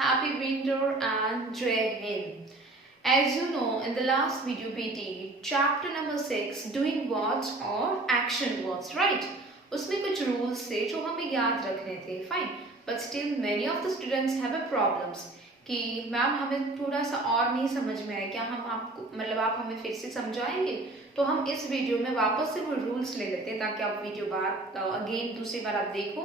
happy winter and Jai Hind. As you know, in the last video PT, chapter number 6, doing words or action words, right? उसमें कुछ rules थे जो हमें याद रखने थे, fine. But still many of the students have a problems कि ma'am हमें थोड़ा सा और नहीं समझ में आया, क्या हम आपको मतलब आप हमें फिर से समझाएंगे? तो हम इस वीडियो में वापस से वो रूल्स ले लेते हैं ताकि आप वीडियो बार अगेन दूसरी बार आप देखो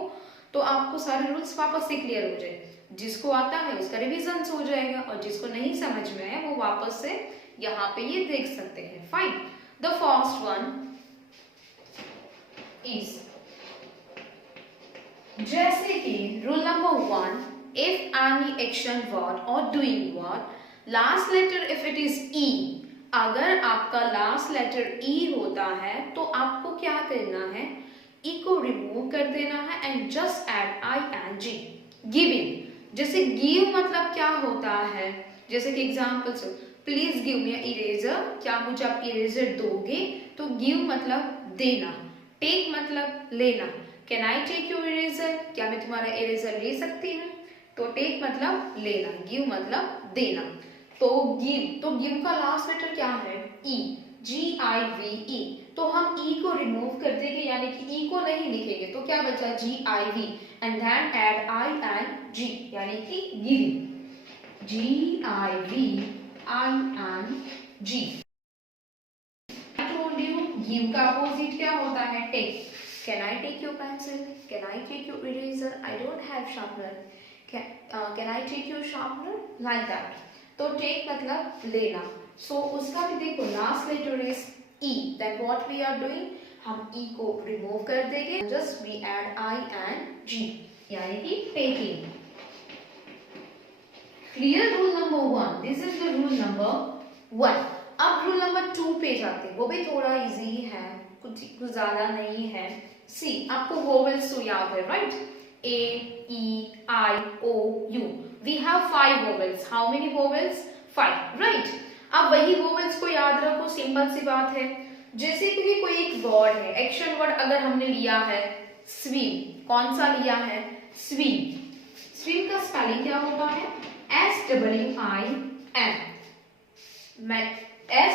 तो आपको सारे रूल्स वापस से क्लियर हो जाए। जिसको आता है उसका रिवीजन हो जाएगा और जिसको नहीं समझ में आया वो वापस से यहाँ पे ये देख सकते हैं। Fine, the first one is जैसे कि rule number 1, if any action word और doing word last letter if it is E, अगर आपका लास्ट लेटर ई होता है तो आपको क्या करना है, ई को रिमूव कर देना है and just add I N G. Giving, जैसे गिव मतलब क्या होता है, जैसे कि examples, please give me eraser, क्या मुझे आप इरेजर दोगे, तो गिव मतलब देना, टेक मतलब लेना, can I take your eraser, क्या मैं तुम्हारा इरेजर ले सकती हूँ, तो टेक मतलब लेना, गिव मतलब देना। तो गिव का लास्ट लेटर क्या है, ई, GIVE, तो हम ई को रिमूव कर देंगे यानी कि ई को नहीं लिखेंगे तो क्या बचा GIV and then add ING यानी कि giving, GIVING। I told you give का अपोजिट क्या होता है, take. Can I take your pencil, can I take your eraser, I don't have sharpener, can I take your sharpener, like that. तो take मतलब लेना। So उसका भी देखो last letter is E, then what we are doing, हम E को remove कर देंगे, जस्ट वी ऐड ING यानी कि taking. Clear rule number 1, this is the rule number 1। अब रूल नंबर 2 पे जाते हैं, वो भी थोड़ा इजी है, कुछ ज्यादा नहीं है। सी, आपको वोवेल्स तो याद है, right? A, E, I, O, U, we have 5 vowels. How many vowels? 5, right? अब वही वोवेल्स को याद रखो, सिंपल सी बात है। जैसे कि कोई एक वर्ड है, एक्शन वर्ड अगर हमने लिया है स्विम, कौन सा लिया है, स्विम। स्विम का स्पेलिंग क्या होता है, SWIM,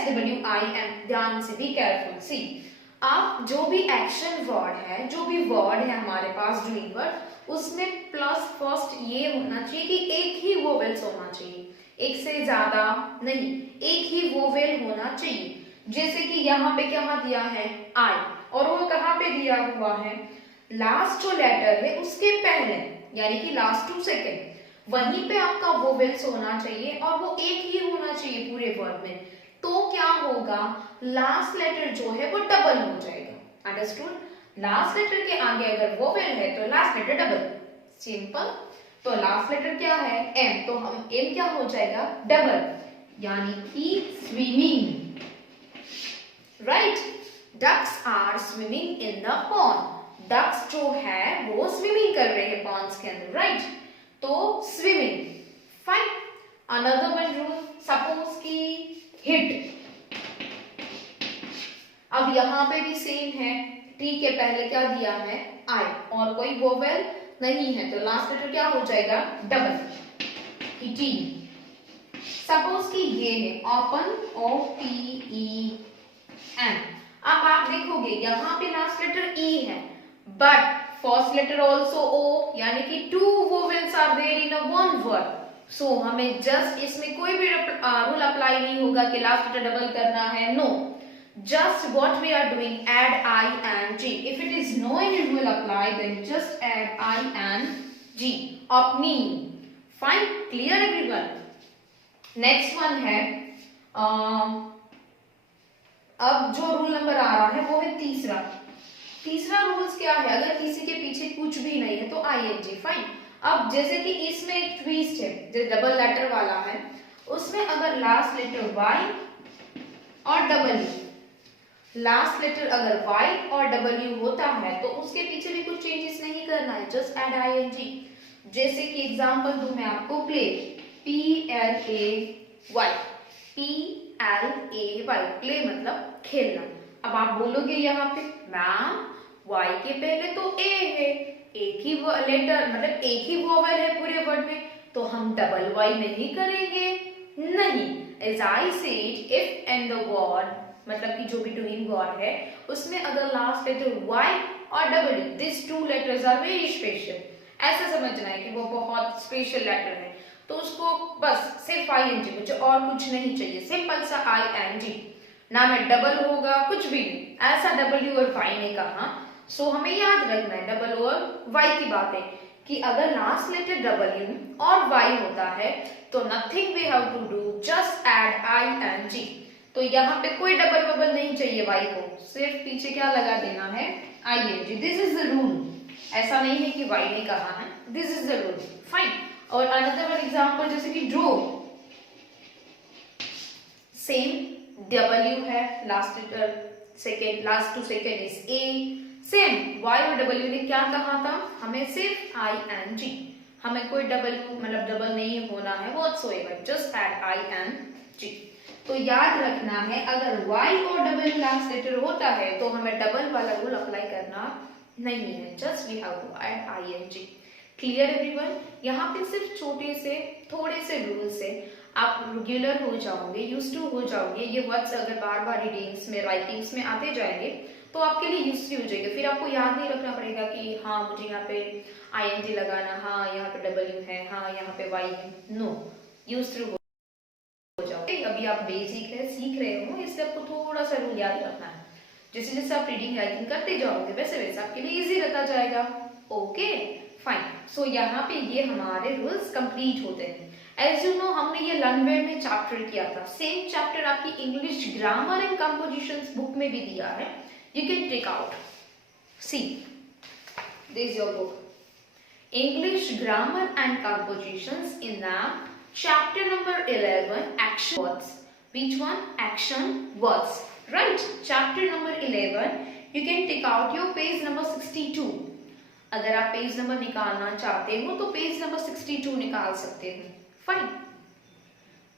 SWIM, ध्यान से, बी केयरफुल। सी, आप जो भी एक्शन वर्ड है, जो भी वर्ड है हमारे पास डूइंग वर्ड, उसमें प्लस फर्स्ट ये होना चाहिए कि एक ही वोवेल्स होना चाहिए, एक से ज्यादा नहीं, एक ही वोवेल होना चाहिए। जैसे कि यहाँ पे क्या दिया है, आई, और वो कहाँ पे दिया हुआ है, लास्ट जो लेटर है उसके पहले यानी कि लास्ट 2 सेकेंड, वहीं पे आपका वोवेल्स होना चाहिए और वो एक ही होना चाहिए पूरे वर्ड में। तो क्या होगा, लास्ट लेटर जो है वो डबल हो जाएगा, अंडरस्टूड? लास्ट लेटर के आगे अगर वोवेल है तो लास्ट लेटर डबल, सिंपल। तो लास्ट लेटर क्या है, एम, तो हम एम क्या हो जाएगा, डबल, यानी कि swimming, right? Ducks are swimming in the pond, ducks जो है वो स्विमिंग कर रहे हैं पॉन्ड्स के अंदर, राइट? तो swimming, fine. Another one rule, suppose की हिट, अब यहाँ पे भी सेम है, टी के पहले क्या दिया है, आई, और कोई वोवेल नहीं है तो लास्ट लेटर क्या हो जाएगा, डबल, टी। सपोज कि ये है ओपन, OPEN, अब आप देखोगे यहाँ पे लास्ट लेटर ई है but first letter also O, यानी कि 2 vowels are there in a one word. So हमें जस्ट इसमें कोई भी रूल अप्लाई नहीं होगा कि लास्ट लेटर डबल करना है, no, just what we are doing, add ING. If it is no any rule apply, then just add ING, opening. Fine, clear everyone? Next one है अब जो रूल नंबर आ रहा है वो है तीसरा रूल्स क्या है, अगर किसी के पीछे कुछ भी नहीं है तो ING, फाइन। अब जैसे कि इसमें एक ट्विस्ट है, जो डबल लेटर वाला है, उसमें अगर लास्ट लेटर Y और W, लास्ट लेटर अगर Y और W होता है तो उसके पीछे भी कुछ चेंजेस नहीं करना है, जस्ट ऐड ING। जैसे कि एग्जांपल दूं मैं आपको, प्ले, PLAY, PLAY, प्ले मतलब खेलना। अब आप बोलोगे यहाँ पे मैम Y के पहले तो A है, एक ही लेटर मतलब एक ही वोवेल है पूरे वर्ड में, तो हम डबल वाई नहीं करेंगे, नहीं। As I said, if end the word, मतलब कि जो भी डूइंग वर्ड है उसमें अगर लास्ट लेटर वाई और W, this two letters are very special, ऐसा समझना है कि वो बहुत स्पेशल लेटर है, तो उसको बस सिर्फ आई एन जी, मुझे और कुछ नहीं चाहिए, सिंपल सा आई एन जी, ना में डबल होगा कुछ भी नहीं, ऐसा डब्ल्यू और वाई ने कहा। सो हमें याद रखना है डबल और वाई की बात है कि अगर लास्ट लेटर डब्ल्यू और वाई होता है तो nothing we have to do, just add I N G. तो यहाँ पे कोई डबल बबल नहीं चाहिए वाई को, सिर्फ पीछे क्या लगा देना है, I N G. This is the rule, ऐसा नहीं है कि वाई ने कहा है, this is the rule, fine. और अनदर वन एग्जांपल जैसे कि ड्रो, सेम डब्ल्यू है, last letter second, last to second is A, same Y और डब्ल्यू ने क्या कहा था, हमें सिर्फ आई एन जी, हमें कोई डब्ल्यू मतलब डबल नहीं होना है whatsoever, just add I N G. तो याद रखना है अगर y और डबल लास्ट लेटर होता है तो हमें डबल वाला रूल अप्लाई करना नहीं है, just we have to add I N G. Clear everyone? यहाँ पे सिर्फ छोटे से थोड़े से रूल से आप रेगुलर हो जाओगे, यूज टू हो जाओगे, ये वर्ड्स अगर बार बार रीडिंग्स में राइटिंग्स में आते जाएंगे तो आपके लिए यूज टू हो जाएगा, फिर आपको याद नहीं रखना पड़ेगा कि हाँ मुझे यहाँ पे आई एन जी लगाना, हाँ यहाँ पे डब्ल्यू है, हाँ यहाँ पे वाई है, नो, यूज टू हो जाओगे। अभी आप बेसिक है सीख रहे हो, इसलिए आपको थोड़ा सा रूल याद रखना है, जैसे जैसे आप रीडिंग राइटिंग करते जाओगे वैसे वैसे आपके लिए इजी रहता जाएगा। ओके फाइन, सो यहाँ पे ये हमारे रूल्स कंप्लीट होते हैं। एज यू नो हमने ये लर्नवेयर में चैप्टर किया था, सेम चैप्टर आपकी English grammar and compositions book में भी दिया है, you can take out, see this is your book, English grammar and compositions, in the chapter number 11 action words. Which one? Action words, right? Chapter number 11, you can take out your page number 62. अगर आप page number निकालना चाहते हो तो page number 62 निकाल सकते हो, fine.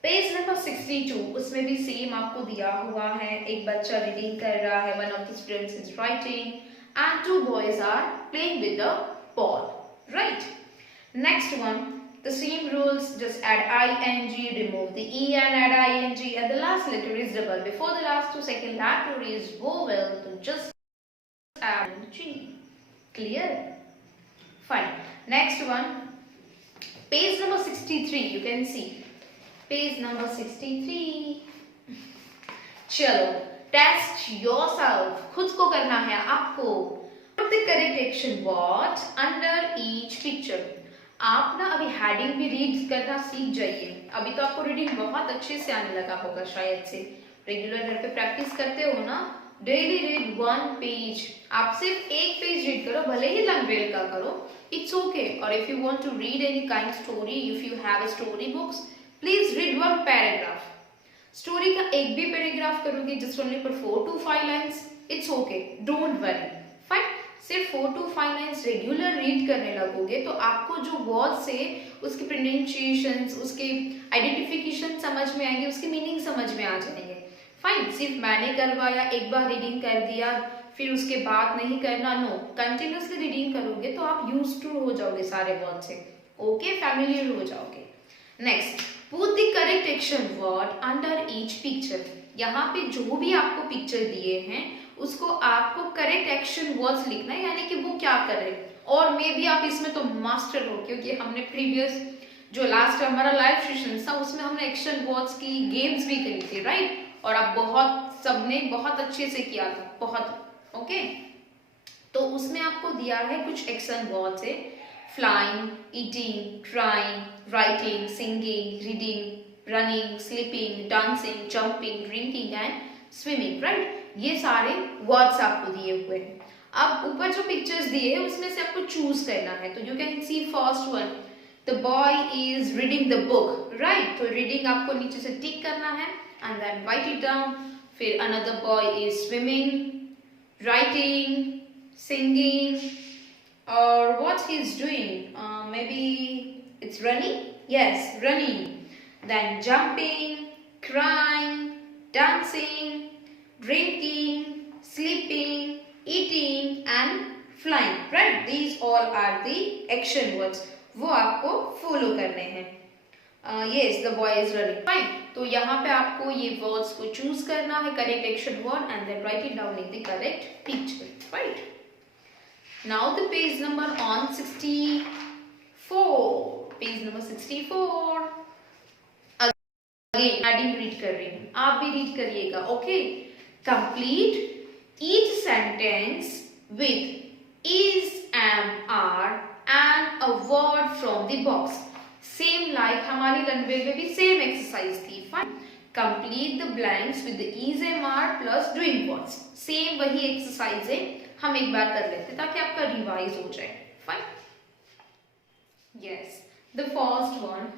Page number 62, उसमें भी सेम आपको दिया हुआ है, एक बच्चा रीडिंग कर रहा है, one of the students is writing and two boys are playing with the ball, right. Next one, the same rules, just add ing, remove the e and add ing, and the last letter is double, before the last to second letter is vowel, so just add g. Clear? Fine. Next one, page number 63, you can see page number 63। चलो test yourself, खुद को करना है आपको। Put the correct action word under each picture। आप ना अभी heading भी रीड करना सीख जाइए, अभी तो आपको रीडिंग बहुत अच्छे से आने लगा होगा शायद से, रेगुलर घर पे प्रैक्टिस करते हो ना, डेली रीड वन पेज, आप सिर्फ एक पेज रीड करो, भले ही लंबेल का करो, इट्स ओके। और if you want to read any kind story, if you have a story books, please read one paragraph. Story का एक भी पैराग्राफ करोगे just only for 4 to 5 lines, it's okay, don't worry, fine. सिर्फ 4 to 5 lines regular read करने लगोगे तो आपको जो वर्ड्स से उसके प्रोनाउंसिएशंस, उसके आइडेंटिफिकेशन समझ में आएंगे, उसके मीनिंग समझ में आ जाएंगे, फाइन। सिर्फ मैंने करवाया, एक बार रीडिंग कर दिया, फिर उसके बाद नहीं करना, नो, कंटिन्यूसली रीडिंग करोगे तो आप यूज टू हो जाओगे सारे वर्ड से, ओके, फैमिलियर हो जाओगे। Next, put the correct action word under each picture. यहाँ पे जो भी आपको पिक्चर दिए हैं उसको आपको करेक्ट एक्शन वर्ड्स लिखना है, यानी कि वो क्या कर रहे हैं। और मे भी आप इसमें तो मास्टर हो, क्योंकि हमने प्रीवियस जो लास्ट हमारा लाइव सेशन था उसमें हमने एक्शन वर्ड्स की गेम्स भी करी थी, राइट। और आप बहुत सबने बहुत अच्छे से किया था, बहुत ओके। तो उसमें आपको दिया है कुछ एक्शन वर्ड्स है, flying, eating, crying, writing, singing, reading, running, sleeping, dancing, jumping, drinking and swimming, right? ये सारे वर्ड्स आपको दिए हुए हैं। अब ऊपर जो पिक्चर्स दिए हैं उसमें से आपको चूज करना है, तो you can see first one, the boy is reading the book, right. तो रीडिंग आपको नीचे से टिक करना है and then write it down. फिर another boy is swimming, writing, singing, or what he's doing, maybe it's running, yes, running, then jumping, crying, dancing, drinking, sleeping, eating and flying, right? These all are the action words. वो आपको follow करने हैं। Yes, the boy is running, fine. तो यहाँ पे आपको ये words को चूज करना है, correct action word, and then write it down in the correct picture, right. Now the page number on 64, page number 64। Again reading read कर रही हूँ, आप भी रीड करिएगा, okay. Complete each sentence with is, am, are and a word from the box. Same like हमारी runway में भी same exercise थी, fine. Complete the blanks with the is, am, are plus doing words. Same वही exercise है, हम एक बार कर लेते हैं ताकि आपका रिवाइज हो जाए, fine. Yes, the first one,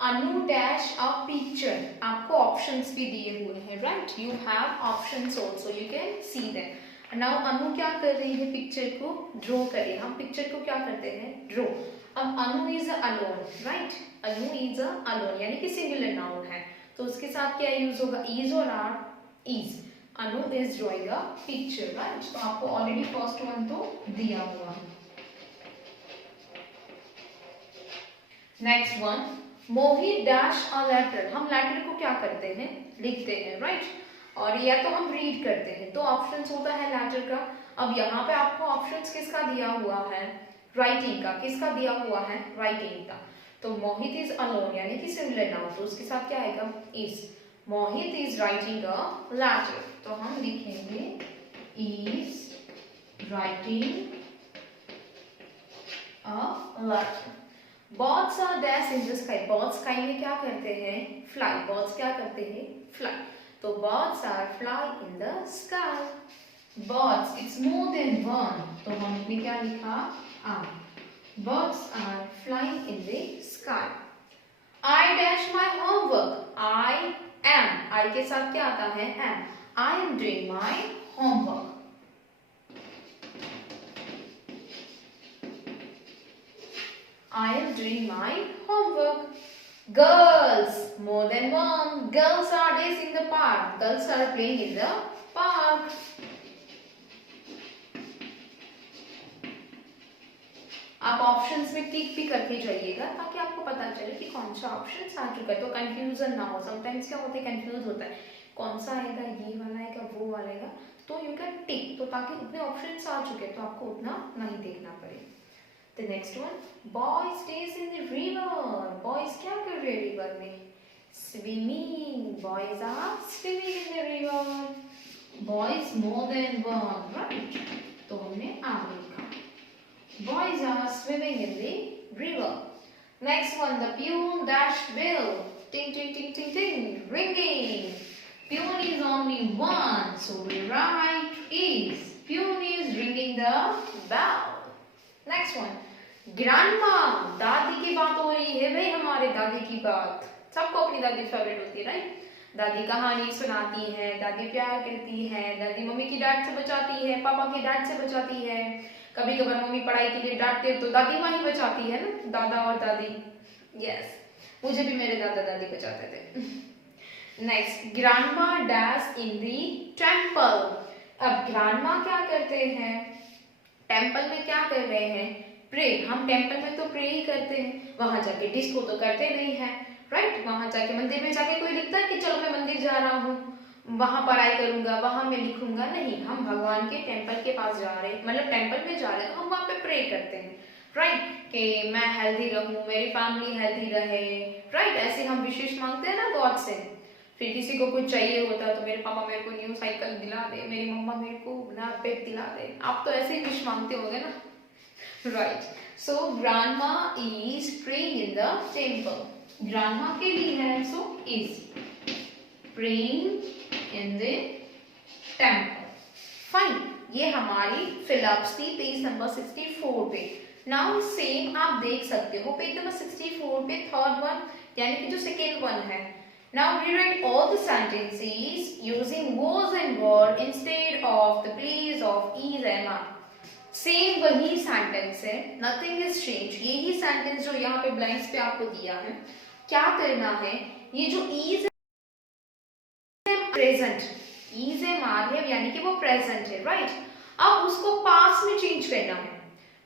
Anu dash a picture. आपको ऑप्शंस भी दिए हुए हैं, right, you have options also, you can see them. Now Anu क्या कर रही है, पिक्चर को ड्रॉ करिए। हम पिक्चर को क्या करते हैं, ड्रॉ। अब Anu is alone, right, Anu is alone यानी कि सिंगुलर नाउन है, तो उसके साथ क्या यूज होगा, इज और are, is. Anu is drawing a picture, right. तो आपको ऑलरेडी फर्स्ट वन तो दिया हुआ है। Next one, Mohit dash a letter. हम लेटर को क्या करते हैं, लिखते हैं, राइट, और या तो हम रीड करते हैं, तो ऑप्शंस होता है लेटर का। अब यहाँ पे आपको ऑप्शंस किसका दिया हुआ है, राइटिंग का। किसका दिया हुआ है, राइटिंग का। तो मोहित इज अलोन यानी कि सिंगुलर नाउन, तो उसके साथ क्या आएगा, is. Mohit is writing a letter, तो हम लिखेंगे is writing a letter. Birds are dash in the sky. Birds sky में क्या करते हैं, फ्लाई। बर्ड्स क्या करते हैं, फ्लाई। तो birds are fly in the sky. Birds it's more than one, तो हमने क्या लिखा, are. Birds are flying in the sky. I dash my homework. I am, I के साथ क्या आता है, am. I am doing my homework. I am doing my homework. Girls, more than one. Girls are days in the park. Girls are playing in the park. आप options में टिक भी करके जाइएगा ताकि आपको पता चले कि कौन सा ऑप्शन आ चुका है, तो कंफ्यूजन ना हो। समटाइम्स क्या होता है, कंफ्यूज होता है, कौन सा आएगा, ये वाला आएगा, वो वाला आएगा, तो यू कैन टिक, तो ताकि उतने ऑप्शंस आ चुके तो आपको उतना नहीं देखना पड़े। The next one, boy stays in the river. Boys क्या कर रहे हैं रिवर में, swimming. Boys are swimming in the river. Boys more than one, right? तो हमने आगे लिखा, boys are swimming in the river. Next one, the peon dash bell. Ting ting ting ting ting, ringing. Peon is only one, so we write is. Peon is ringing the bell. Next one, grandma. दादी की बात हो रही है भाई, हमारे दादी की बात। सबको अपनी दादी फेवरेट होती है, राइट। दादी कहानी सुनाती है, दादी प्यार करती है, दादी मम्मी की डांट से बचाती है, पापा की डांट से बचाती है। कभी कभार मम्मी पढ़ाई के लिए डांटते तो दादी माँ ही बचाती है ना, दादा और दादी। यस, मुझे भी मेरे दादा दादी बचाते थे। Next, grandma dash in the temple. अब ग्रैंडमा क्या करते हैं, टेम्पल में क्या कर रहे हैं, प्रे। हम टेम्पल में तो प्रे ही करते हैं, वहां जाके डिस्को तो करते नहीं है, राइट। वहां जाके मंदिर में जाके कोई लिखता है कि चलो मैं मंदिर जा रहा हूँ, वहां पढ़ाई करूंगा, वहां मैं लिखूंगा, नहीं। हम भगवान के टेम्पल के पास जा रहे हैं, मतलब टेम्पल में जा रहे हैं, तो हम वहां पे प्रे करते हैं, राइट, कि मैं हेल्दी रहूं, मेरी फैमिली हेल्दी रहे, राइट। ऐसे हम विशेष मांगते हैं ना गॉड से। फिर किसी को कुछ चाहिए होता है तो मेरे पापा मेरे को न्यू साइकिल दिला दे, मेरी मम्मा मेरे को नया पेट दिला दे। आप तो ऐसे ही विश मांगते होंगे ना, right. So grandma is praying in the temple. Grandma के लिए है, so is praying in the temple, fine. ये हमारी फिलअप्स थी पेज नंबर 64 पे। नाउ सेम आप देख सकते हो पेज नंबर 64 पे थर्ड वन यानी कि जो सेकेंड वन है। Now rewrite all the sentences using was and were instead of the place of is and are. Same वही सेंटेंस है, नथिंग इज चेंज। यही सेंटेंस जो यहाँ पे ब्लैंक्स पे आपको दिया है, क्या करना है, ये जो is present, is am are है यानी कि वो प्रेजेंट है, राइट। अब उसको पास्ट में चेंज करना है,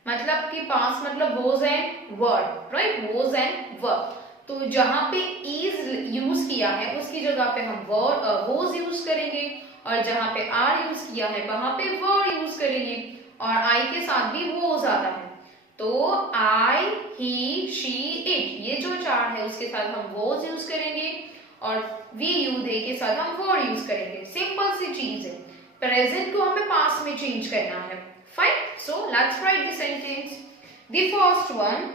मतलब कि पास्ट मतलब was and were, right, was and were. तो जहां पे इज यूज किया है उसकी जगह पे हम वोज यूज करेंगे, और जहां पे आर यूज किया है वहां पे वर यूज करेंगे, और आई के साथ भी वोज आता है। तो आई, ही, शी, इट, ये जो चार है उसके साथ हम वोज यूज करेंगे, और वी, यू, दे के साथ हम वर यूज करेंगे। सिंपल सी चीज है। प्रेजेंट को हमें पास्ट में चेंज करना है। Fine, so let's write the sentence. The first one,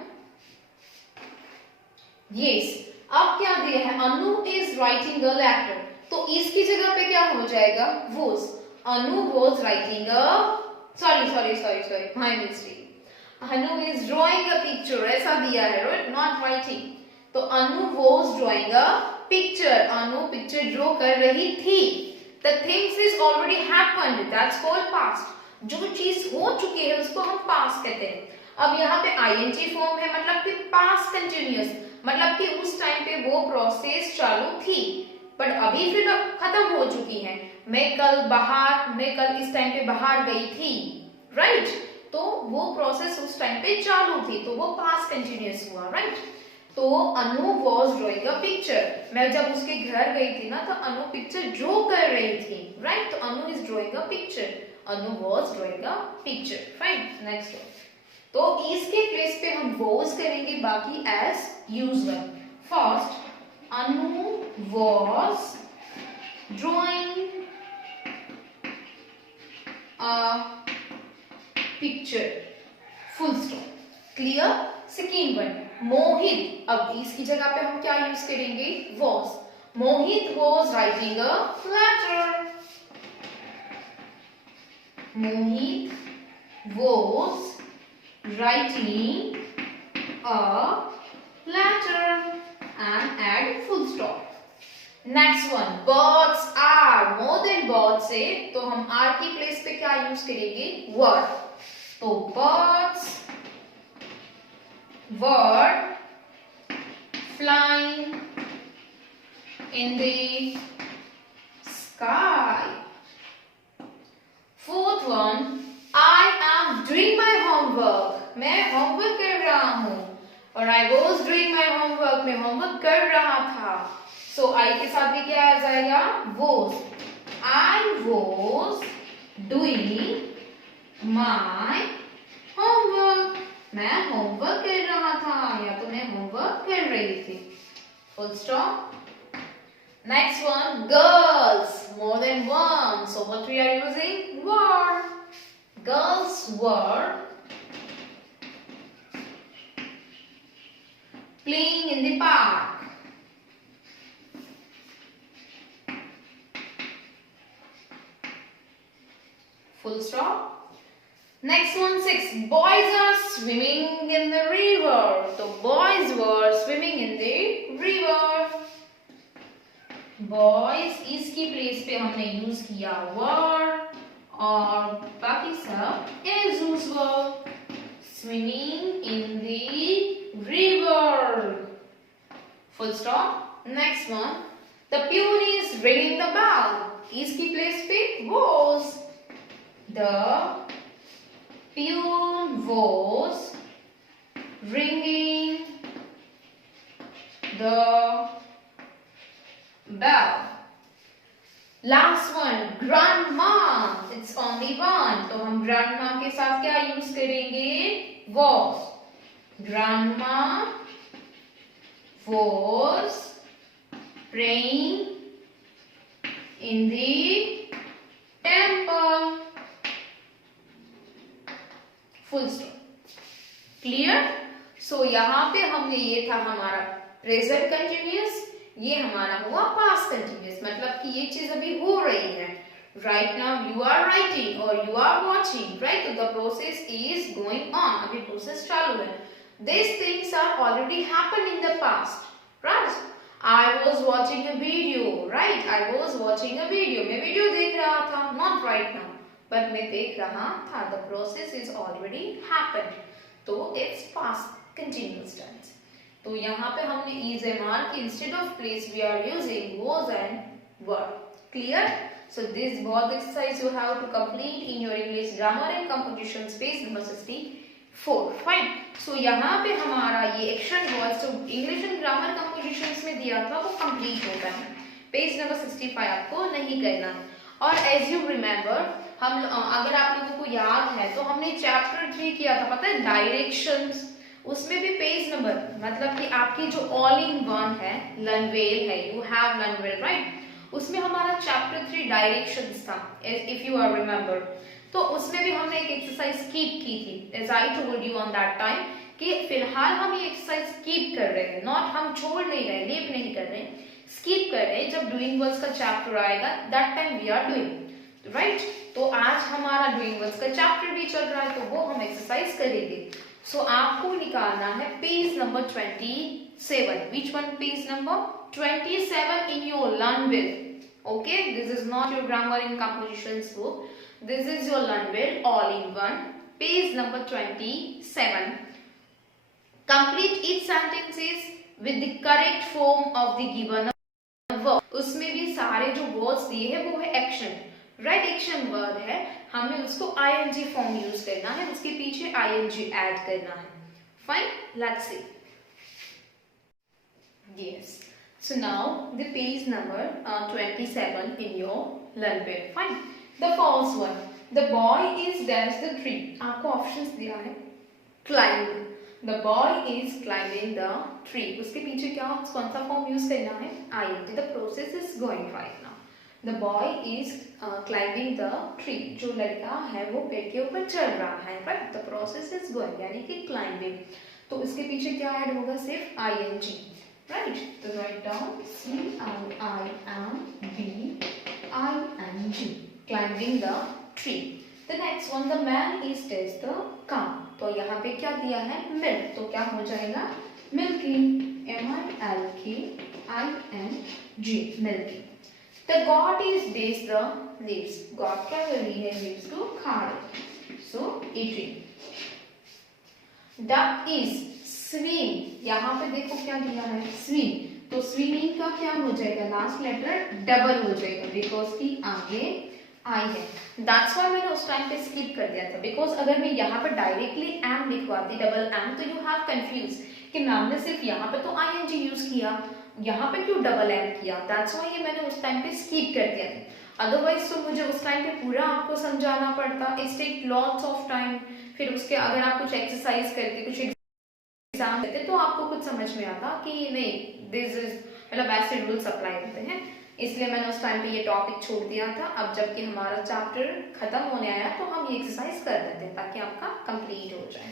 yes, अब क्या दिया है, Anu is writing a letter, तो इसकी जगह पे क्या हो जाएगा, was. Anu was writing a, sorry my mistake, Anu is drawing a picture, ऐसा दिया है, राइट, नॉट राइटिंग। तो Anu was drawing a picture, Anu picture draw कर रही थी। The things is already happened, that's called past. जो चीज हो चुकी है उसको हम पास्ट कहते हैं। अब यहाँ पे आईएनजी फॉर्म है, मतलब कि पास्ट कंटिन्यूअस, मतलब कि उस टाइम पे वो प्रोसेस चालू थी, बट अभी फिर खत्म हो चुकी है। मैं कल इस टाइम पे बाहर गई थी, राइट, तो वो प्रोसेस उस टाइम पे चालू थी, तो वो पास्ट कंटिन्यूअस हुआ, राइट। तो Anu was drawing a picture, मैं जब उसके घर गई थी ना, तो अनु पिक्चर ड्रॉ कर रही थी, राइट। तो Anu is drawing a picture, Anu was drawing a picture. Fine, next one. तो इसके प्लेस पे हम वॉज करेंगे, बाकी as usual. First, Anu was drawing a picture, full stop, clear. Second one, Mohit, अब इसकी जगह पे हम क्या यूज करेंगे, was. Mohit was writing a letter, Mohit was writing a letter and add full stop. Next one, birds are, more than birds से तो हम are की प्लेस पे क्या यूज करेंगे, were। तो birds were flying in the sky. Fourth one, I am doing my homework, मैं homework कर रहा हूँ, और I was doing my homework, मैं होमवर्क कर रहा था। So I के साथ भी क्या आ जाएगा, was। I was doing my homework, मैं होमवर्क कर रहा था, या तो मैं होमवर्क कर रही थी। Full stop. Next one, girls, more than one, so what we are using, were। Girls were playing in the park, full stop. Next one, 6, boys are swimming in the river, so boys were swimming in the river। Boys इसकी place पे हमने use किया were, और बाकी सब as usual, swimming in the river, full stop. Next one, the peon is ringing the bell, इसकी place पे was, the peon was ringing the bell। Last one, grandma, it's only one, तो हम grandma के साथ क्या use करेंगे, was। grandma was praying in the temple, full stop, clear। so यहाँ पे हमने, ये था हमारा प्रेजेंट कंटिन्यूअस, ये हमारा हुआ पास्ट कंटिन्यूअस, मतलब कि ये चीज अभी हो रही है। Right now you are writing और यू आर वॉचिंग, राइट, तो the process is going on, अभी प्रोसेस चालू है। This things are already happened in the past, right. I was watching a video, right, I was watching a video, मैं video देख रहा था, not right now, but मैं देख रहा था, the process is already happened, तो इट्स पास्ट कंटिन्यूअस टेंस। तो यहाँ पे हमने is MR की instead of place we are using was and were, clear। so this both exercise you have to complete in your English grammar and composition space number 65। 4 fine. So यहाँ पे हमारा ये action word जो English and grammar compositions में दिया था वो complete होता है। पेज नंबर 65 आपको नहीं करना। और एज यू रिमेम्बर हम अगर आप लोगों को याद है तो हमने चैप्टर 3 किया था, पता है, डायरेक्शंस। उसमें भी पेज नंबर मतलब कि आपकी जो ऑल इन वन है, लर्नवेल है, यू हैव लर्नवेल राइट, उसमें हमारा चैप्टर 3 डायरेक्शंस था, इफ यू आर रिमेम्बर। तो उसमें भी हमने एक एक्सरसाइज कीप की थी, as I told you on that time कि फिलहाल हम ये एक्सरसाइज कीप कर रहे हैं, नॉट हम छोड़ नहीं रहे, लीव नहीं कर रहे, स्कीप कर रहे हैं। जब डूइंग वर्ड्स का चैप्टर आएगा that time we are doing right. तो आज हमारा डूइंग वर्ड्स का चैप्टर भी चल रहा है तो वो हम एक्सरसाइज करेंगे। सो आपको निकालना है page number 27। Which one page number 27 in your Learnwell. Okay, this is not your grammar and compositions book. This is your Learnwell all-in-one, page number 27. Complete each sentences with the correct form of the given verb. उसमें भी सारे जो words दिए हैं वो है action, right? Action word है, हमें उसको ing form use करना है, उसके पीछे ing add करना है. Fine, let's see. Yes. So now the page number 27 in your Learnwell. Fine. The first one. The boy is dash the tree. आपको options दिया है. Climb. The boy is climbing the tree. उसके पीछे क्या कौन सा form use करना है? ing. The process is going right now. The boy is climbing the tree. जो लड़का है वो पेड़ के ऊपर चढ़ रहा है. Right? The process is going यानी कि climbing. तो इसके पीछे क्या ऐड होगा? सिर्फ ing. Right, so write down CLIMBING, climbing the tree. The next one, the man is dash the cow. तो यहाँ पे क्या दिया है? milk. तो क्या हो जाएगा? milky, MILKING, milky. The god is dash the leaves. God क्या कर रही है? leaves को खा रही है. So eating. Duck is swim, यहाँ पे देखो क्या दिया है? स्विम. तो स्विमिंग का क्या हो जाएगा? लास्ट लेटर डबल हो जाएगा बिकॉज की आगे आई है. दैट्स व्हाई मैंने उस टाइम पे स्किप कर दिया था, बिकॉज अगर मैं यहाँ पर डायरेक्टली एम लिखवाती डबल एम तो यू हैव कंफ्यूज कि मैम ने सिर्फ यहाँ पे तो आईएनजी यूज किया, यहाँ पे क्यों डबल एम किया. दैट्स व्हाई ये मैंने उस टाइम पे स्किप कर दिया था. अदरवाइज तो मुझे उस टाइम पे पूरा आपको समझाना पड़ता. It's take lots of time. फिर उसके अगर आप कुछ एक्सरसाइज करके कुछ एग्जाम देते तो आपको कुछ समझ में आता कि नहीं दिस इज मतलब ऐसे रूल्स अप्लाई होते हैं. इसलिए मैंने उस टाइम पे ये टॉपिक छोड़ दिया था. अब जबकि हमारा चैप्टर खत्म होने आया तो हम ये एक्सरसाइज कर देते हैं ताकि आपका कंप्लीट हो जाए.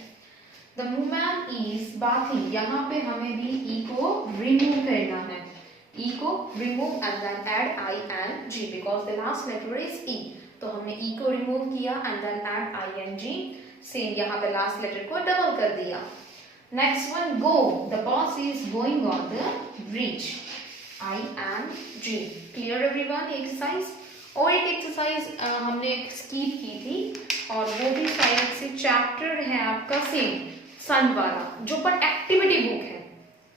The woman is bathing. यहाँ पे हमें भी ई को रिमूव करना है. ई को remove and then add I N G because the last letter is E. तो हमने ई को रिमूव किया and then add I N G. Same यहाँ पे लास्ट लेटर को डबल कर दिया. Next one, go. The boss is going on the bridge. ING. Clear everyone? Exercise. और एक एक्सरसाइज हमने स्किप की थी और वो भी शायद से चैप्टर है आपका सेम सन वाला जो पर एक्टिविटी बुक है.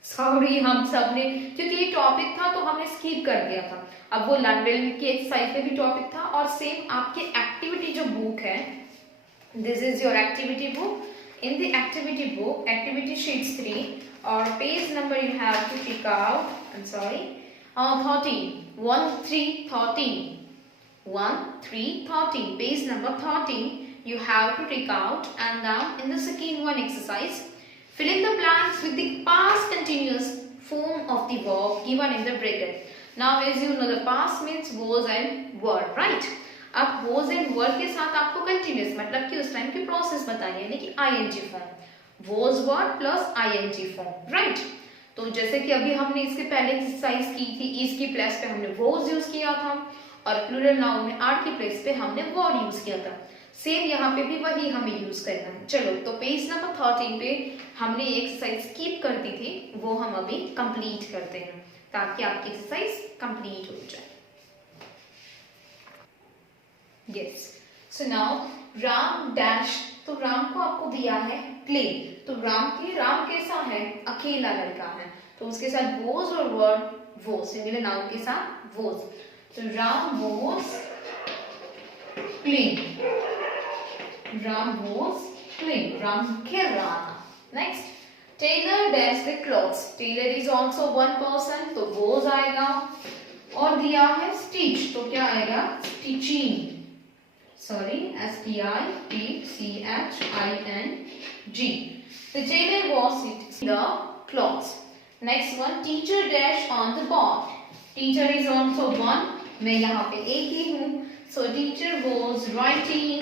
सॉरी हम सब ने क्योंकि ये टॉपिक था तो हमने स्किप कर दिया था. अब वो लर्नवेल की एक्सरसाइज में भी टॉपिक था और सेम आपके एक्टिविटी जो बुक है, this is your activity book. In the activity book, activity sheets 3 or page number you have to take out. I'm sorry. 13. 1, 3, 13. 1, 3, 13. Page number 13. You have to take out and now in the second one exercise, fill in the blanks with the past continuous form of the verb given in the bracket. Now, as you know, the past means was and were, right? अब was and were के साथ आपको continuous मतलब कि उस time की process बतानी है यानी कि ING form was were plus ING form right. तो जैसे कि अभी हमने इसके पहले एक्सरसाइज की थी, is की प्लेस पे हमने was यूज किया था और प्लूरल नाउन में are की प्लेस पे हमने were यूज किया था. सेम यहाँ पे भी वही हमें यूज करना है. चलो तो पेज नंबर 13 पे हमने एक्सरसाइज स्किप कर दी थी वो हम अभी कंप्लीट करते हैं ताकि आपकी एक्सरसाइज कंप्लीट हो जाए. Yes. So now Ram dash. तो राम को आपको दिया है प्ले. तो राम कैसा है? अकेला लड़का है तो उसके साथ was और were was सिंगुलर नाउन के साथ was. तो Ram was playing. Ram was clean, रंग खेल रहा था. Next, tailor dash the clothes. Tailor is also one person, तो वो आएगा. और दिया है स्टिच, तो क्या आएगा? Stitching. Sorry, STITCHING. The tailor was stitching the clothes. Next one, teacher dash on the board. Teacher is also one. मैं यहाँ पे एक ही हूँ. So teacher was writing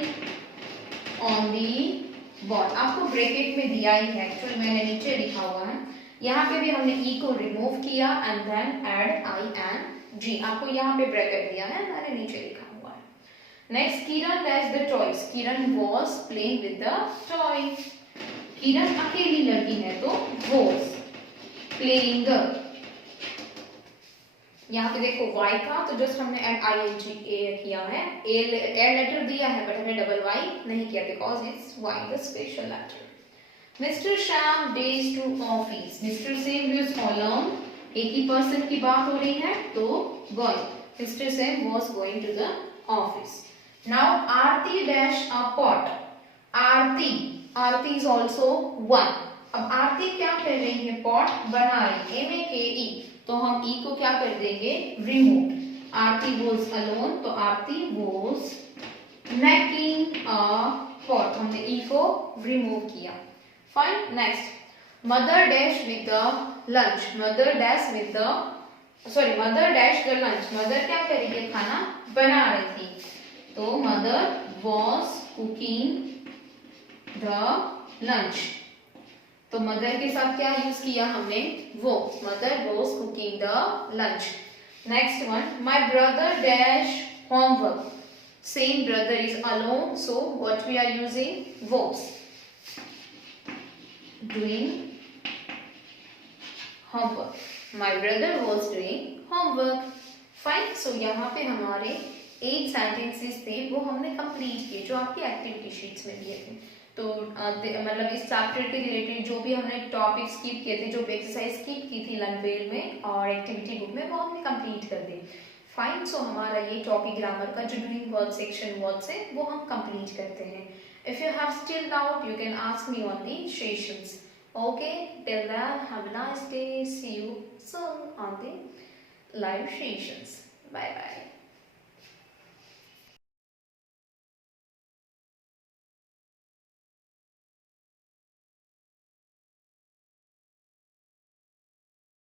on the board. आपको ब्रैकेट में दिया ही है, एक्चुअली मैंने नीचे लिखा हुआ है. यहाँ पे भी हमने E को रिमूव किया and then add ING. आपको यहाँ पे ब्रैकेट दिया है, मैंने नीचे लिखा हुआ है. Next, Kiran dash the toys. Kiran was playing with the toy. किरण अकेली लड़की है, तो was playing. यहाँ पे देखो y था, तो जस्ट हमने add ING किया है. एड लेटर दिया है, बट हमने डबल y नहीं किया because it's y the special letter. Mister Shyam days to office. Mister Sam is alone, एक ही पर्सन की बात हो रही है, तो going. Mister Sam was going to the office. Now Aarti dash a pot. Aarti is also one. अब आरती क्या कर रही है? पॉट बना रही है, MAKE. तो हम E को क्या कर देंगे? रिमूव. आरती वॉज अलोन, तो Aarti was making a pot. हमने E को रिमूव किया. Fine. Next, mother dash with the lunch. Mother dash the lunch. Mother क्या कर रही है? खाना बना रही थी, तो mother was cooking the lunch. तो मदर के साथ क्या यूज किया हमने? वो. Mother was cooking the lunch. Next one, my brother dash homework. Same brother is alone, so what we are using? Was doing homework. My brother was doing homework. Fine. So यहाँ पे हमारे 8 sentences थे, वो हमने complete किए, जो आपकी activity sheets में दिए थे. तो मतलब इस चैप्टर के रिलेटेड जो भी हमने टॉपिक स्किप किए थे, जो भी एक्सरसाइज स्किप की थी लर्नवेल में और एक्टिविटी बुक में, वो हमने कंप्लीट कर दी. फाइन. सो हमारा ये टॉपिक ग्रामर का जो डूइंग वर्ब सेक्शन वर्ड्स है, वो हम कंप्लीट करते हैं. If you have still doubt, you can ask me on the sessions. Okay, till then have a nice day. See you soon on the live sessions. Bye bye.